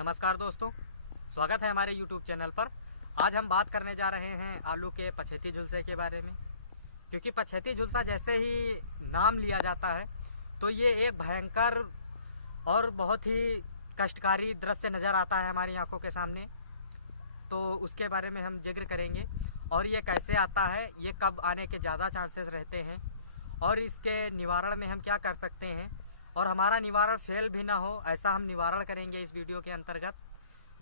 नमस्कार दोस्तों, स्वागत है हमारे YouTube चैनल पर। आज हम बात करने जा रहे हैं आलू के पछेती झुलसे के बारे में। क्योंकि पछेती झुलसा जैसे ही नाम लिया जाता है तो ये एक भयंकर और बहुत ही कष्टकारी दृश्य नज़र आता है हमारी आंखों के सामने। तो उसके बारे में हम जिक्र करेंगे और ये कैसे आता है, ये कब आने के ज़्यादा चांसेस रहते हैं और इसके निवारण में हम क्या कर सकते हैं और हमारा निवारण फेल भी ना हो ऐसा हम निवारण करेंगे इस वीडियो के अंतर्गत।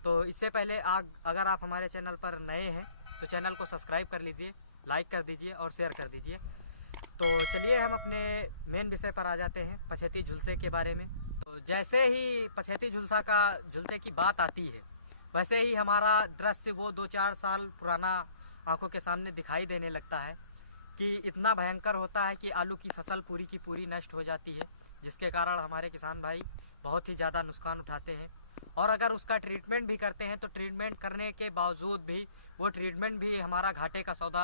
तो इससे पहले अगर आप हमारे चैनल पर नए हैं तो चैनल को सब्सक्राइब कर लीजिए, लाइक कर दीजिए और शेयर कर दीजिए। तो चलिए हम अपने मेन विषय पर आ जाते हैं, पछेती झुलसे के बारे में। तो जैसे ही पछेती झुलसे की बात आती है वैसे ही हमारा दृश्य वो 2-4 साल पुराना आंखों के सामने दिखाई देने लगता है कि इतना भयंकर होता है कि आलू की फसल पूरी की पूरी नष्ट हो जाती है, जिसके कारण हमारे किसान भाई बहुत ही ज़्यादा नुकसान उठाते हैं। और अगर उसका ट्रीटमेंट भी करते हैं तो ट्रीटमेंट करने के बावजूद भी वो ट्रीटमेंट भी हमारा घाटे का सौदा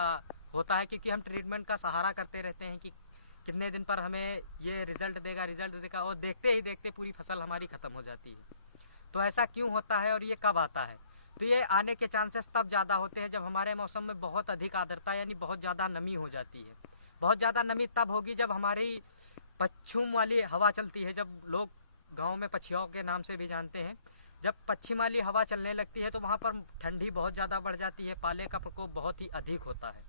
होता है, क्योंकि हम ट्रीटमेंट का सहारा करते रहते हैं कि कितने दिन पर हमें ये रिज़ल्ट देगा और देखते ही देखते पूरी फसल हमारी ख़त्म हो जाती है। तो ऐसा क्यों होता है और ये कब आता है? तो ये आने के चांसेस तब ज़्यादा होते हैं जब हमारे मौसम में बहुत अधिक आर्द्रता यानी बहुत ज़्यादा नमी हो जाती है। बहुत ज़्यादा नमी तब होगी जब हमारी पश्चिम वाली हवा चलती है, जब लोग गांव में पछियाओं के नाम से भी जानते हैं। जब पश्चिम वाली हवा चलने लगती है तो वहाँ पर ठंडी बहुत ज़्यादा बढ़ जाती है, पाले का प्रकोप बहुत ही अधिक होता है।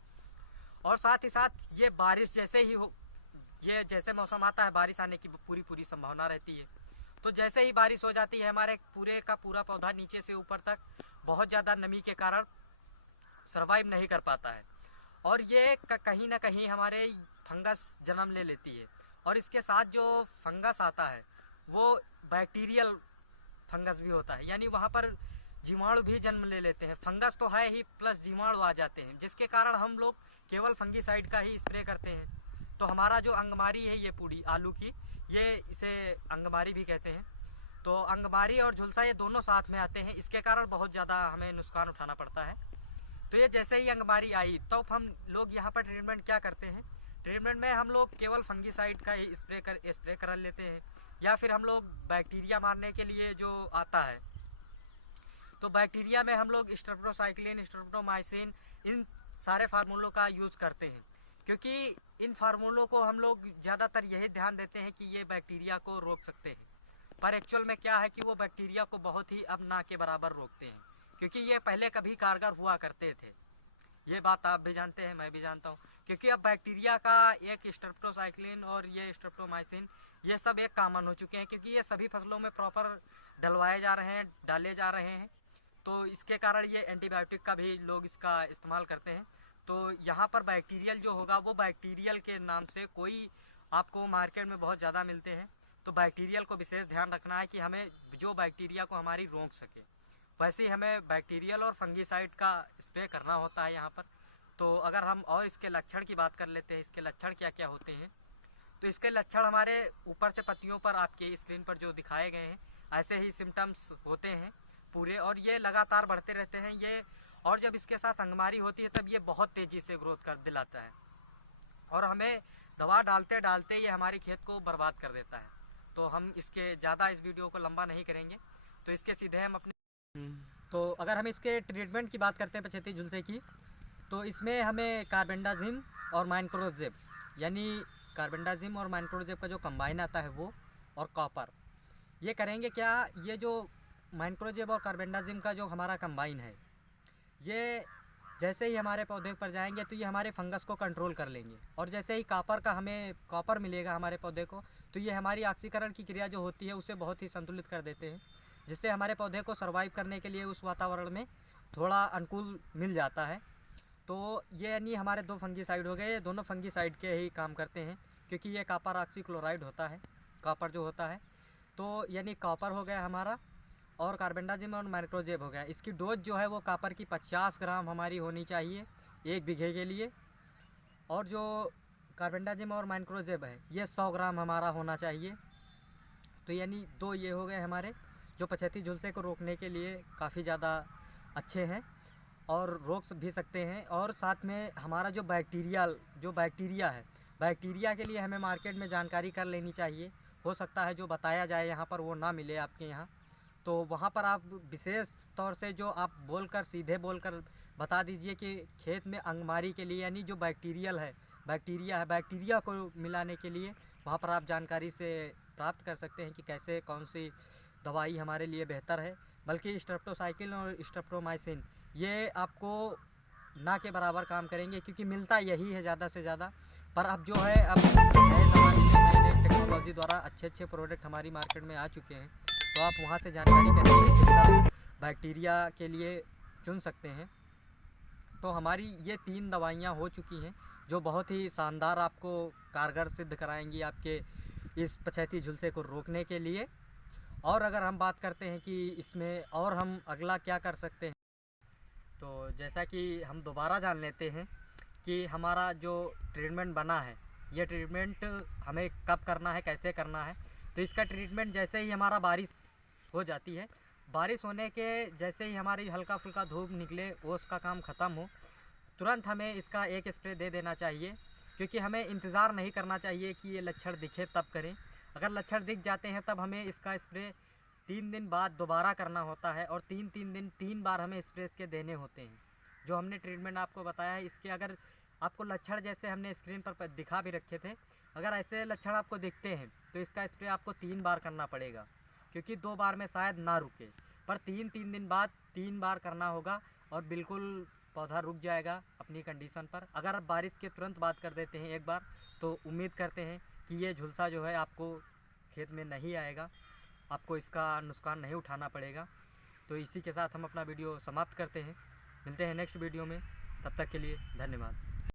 और साथ ही साथ ये बारिश जैसे मौसम आता है बारिश आने की पूरी संभावना रहती है। तो जैसे ही बारिश हो जाती है हमारे पूरे का पूरा पौधा नीचे से ऊपर तक बहुत ज़्यादा नमी के कारण सर्वाइव नहीं कर पाता है और ये कहीं ना कहीं हमारे फंगस जन्म ले लेती है। और इसके साथ जो फंगस आता है वो बैक्टीरियल फंगस भी होता है, यानी वहाँ पर जीवाणु भी जन्म ले लेते हैं। फंगस तो है ही प्लस जीवाणु आ जाते हैं, जिसके कारण हम लोग केवल फंगीसाइड का ही स्प्रे करते हैं। तो हमारा जो अंगमारी है ये पूरी आलू की, ये इसे अंगमारी भी कहते हैं। तो अंगमारी और झुलसा ये दोनों साथ में आते हैं, इसके कारण बहुत ज़्यादा हमें नुकसान उठाना पड़ता है। तो ये जैसे ही अंगमारी आई तो हम लोग यहाँ पर ट्रीटमेंट क्या करते हैं, ट्रीटमेंट में हम लोग केवल फंगीसाइड का ही स्प्रे कर लेते हैं, या फिर हम लोग बैक्टीरिया मारने के लिए जो आता है तो बैक्टीरिया में हम लोग स्ट्रेप्टोसाइक्लिन, स्ट्रेप्टोमाइसिन, इन सारे फार्मूलों का यूज़ करते हैं। क्योंकि इन फार्मूलों को हम लोग ज़्यादातर यही ध्यान देते हैं कि ये बैक्टीरिया को रोक सकते हैं, पर एक्चुअल में क्या है कि वो बैक्टीरिया को बहुत ही अब ना के बराबर रोकते हैं, क्योंकि ये पहले कभी कारगर हुआ करते थे। ये बात आप भी जानते हैं, मैं भी जानता हूँ। क्योंकि अब बैक्टीरिया का एक स्ट्रेप्टोसाइक्लिन और ये स्ट्रेप्टोमाइसिन ये सब एक कॉमन हो चुके हैं, क्योंकि ये सभी फसलों में प्रॉपर डलवाए जा रहे हैं, डाले जा रहे हैं। तो इसके कारण ये एंटीबायोटिक का भी लोग इसका इस्तेमाल करते हैं। तो यहाँ पर बैक्टीरियल जो होगा वो बैक्टीरियल के नाम से कोई आपको मार्केट में बहुत ज़्यादा मिलते हैं। तो बैक्टीरियल को विशेष ध्यान रखना है कि हमें जो बैक्टीरिया को हमारी रोक सके, वैसे ही हमें बैक्टीरियल और फंगीसाइड का स्प्रे करना होता है यहाँ पर। तो अगर हम और इसके लक्षण की बात कर लेते हैं, इसके लक्षण क्या क्या होते हैं, तो इसके लक्षण हमारे ऊपर से पत्तियों पर आपके स्क्रीन पर जो दिखाए गए हैं ऐसे ही सिम्टम्स होते हैं पूरे, और ये लगातार बढ़ते रहते हैं ये। और जब इसके साथ अंगमारी होती है तब ये बहुत तेज़ी से ग्रोथ कर दिलाता है और हमें दवा डालते डालते ये हमारी खेत को बर्बाद कर देता है। तो हम इसके ज़्यादा इस वीडियो को लंबा नहीं करेंगे, तो इसके सीधे हम अपने तो अगर हम इसके ट्रीटमेंट की बात करते हैं पछेती झुलसे की, तो इसमें हमें कार्बेंडाजिम और माइक्रोजेब, यानी कार्बेंडाजिम और माइक्रोजेब का जो कंबाइन आता है वो, और कॉपर, ये करेंगे क्या, ये जो माइक्रोजेब और कार्बेंडाजिम का जो हमारा कंबाइन है ये जैसे ही हमारे पौधे पर जाएंगे तो ये हमारे फंगस को कंट्रोल कर लेंगे। और जैसे ही हमें कॉपर मिलेगा हमारे पौधे को, तो ये हमारी ऑक्सीकरण की क्रिया जो होती है उसे बहुत ही संतुलित कर देते हैं, जिससे हमारे पौधे को सर्वाइव करने के लिए उस वातावरण में थोड़ा अनुकूल मिल जाता है। तो ये यानी हमारे दो फंगीसाइड हो गए, ये दोनों फंगीसाइड के ही काम करते हैं, क्योंकि ये कॉपर ऑक्सीक्लोराइड होता है, कॉपर जो होता है। तो यानी कॉपर हो गया हमारा और कार्बेंडाजिम और माइक्रोजेब हो गया। इसकी डोज जो है वो कॉपर की 50 ग्राम हमारी होनी चाहिए 1 बीघे के लिए, और जो कार्बेंडाजिम और माइक्रोजेब है ये 100 ग्राम हमारा होना चाहिए। तो यानी दो ये हो गए हमारे जो पछेती झुलसे को रोकने के लिए काफ़ी ज़्यादा अच्छे हैं और रोक भी सकते हैं। और साथ में हमारा जो बैक्टीरिया है, बैक्टीरिया के लिए हमें मार्केट में जानकारी कर लेनी चाहिए। हो सकता है जो बताया जाए यहाँ पर वो ना मिले आपके यहाँ, तो वहाँ पर आप विशेष तौर से जो आप सीधे बोलकर बता दीजिए कि खेत में अंगमारी के लिए, यानी जो बैक्टीरिया को मिलाने के लिए वहाँ पर आप जानकारी से प्राप्त कर सकते हैं कि कैसे कौन सी दवाई हमारे लिए बेहतर है। बल्कि स्ट्रेप्टोसाइक्लिन और स्ट्रेप्टोमाइसिन ये आपको ना के बराबर काम करेंगे, क्योंकि मिलता यही है ज़्यादा से ज़्यादा। पर अब जो है, अब नए ज़माने में नई नई टेक्नोलॉजी द्वारा अच्छे अच्छे प्रोडक्ट हमारी मार्केट में आ चुके हैं, तो आप वहाँ से जानकारी करके कितना बैक्टीरिया के लिए चुन सकते हैं। तो हमारी ये 3 दवाइयाँ हो चुकी हैं जो बहुत ही शानदार आपको कारगर सिद्ध कराएंगी आपके इस पछैती झुलसे को रोकने के लिए। और अगर हम बात करते हैं कि इसमें और हम अगला क्या कर सकते हैं, तो जैसा कि हम दोबारा जान लेते हैं कि हमारा जो ट्रीटमेंट बना है, ये ट्रीटमेंट हमें कब करना है, कैसे करना है। तो इसका ट्रीटमेंट जैसे ही हमारा बारिश हो जाती है, बारिश होने के जैसे ही हमारी हल्का फुल्का धूप निकले, ओस का काम ख़त्म हो, तुरंत हमें इसका एक स्प्रे दे देना चाहिए। क्योंकि हमें इंतज़ार नहीं करना चाहिए कि ये लक्षण दिखे तब करें। अगर लक्षण दिख जाते हैं तब हमें इसका स्प्रे 3 दिन बाद दोबारा करना होता है, और 3 दिन 3 बार हमें स्प्रे इसके देने होते हैं। जो हमने ट्रीटमेंट आपको बताया है, इसके अगर आपको लक्षण जैसे हमने स्क्रीन पर दिखा भी रखे थे, अगर ऐसे लक्षण आपको दिखते हैं तो इसका स्प्रे आपको 3 बार करना पड़ेगा, क्योंकि 2 बार में शायद ना रुके। पर 3 दिन बाद 3 बार करना होगा, और बिल्कुल पौधा रुक जाएगा अपनी कंडीशन पर। अगर आप बारिश के तुरंत बाद कर देते हैं एक बार, तो उम्मीद करते हैं कि ये झुलसा जो है आपको खेत में नहीं आएगा, आपको इसका नुकसान नहीं उठाना पड़ेगा। तो इसी के साथ हम अपना वीडियो समाप्त करते हैं। मिलते हैं नेक्स्ट वीडियो में, तब तक के लिए धन्यवाद।